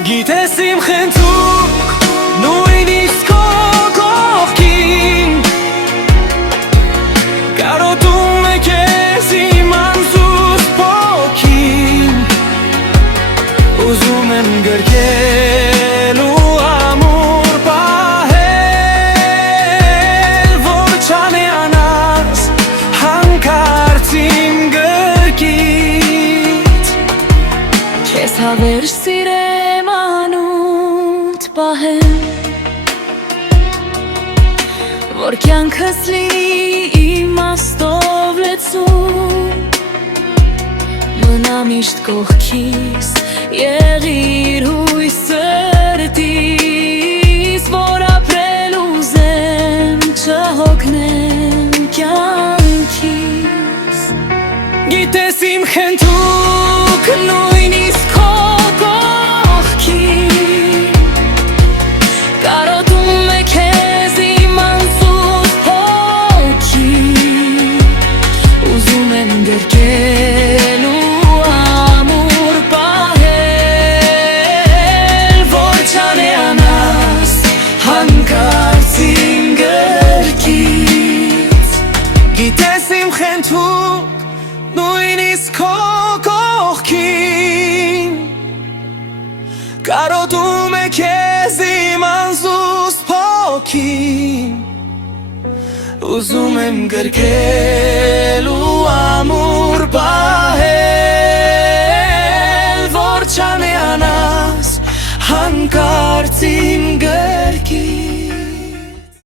Գիտես իմ խնդուկ նույնիսկ քո կողքին Կարոտում է քեզ իմ անզուս պոքին Ուզում եմ գրկել ու ամուր պահել Որ չանեանաս հանկարծ իմ գրկից Քեզ հավերժ սիրեմ անունդ պահեմ Որ կյանքս լի իմաստով լեցուն Մնա միշտ կողքիս եղիր հույս սրտիս Որ ապրել ուզեմ չհոգնեմ կյանքիս Գիտես իմ խնդուկ նույնիսկ քո կողքին Կարոտում է քեզ իմ անզուս հոգին Ուզում եմ գրկել ու ամուր պահել Որ չանեանաս հանկարծ իմ գրկից Գիտես իմ խնդուկ նույնիսկ քո կողքին Կարոտում է քեզ իմ անզուս փոքին Ուզում եմ գրկել ու ամուր պահել Որ չանեանաս հանկարծ իմ գրկից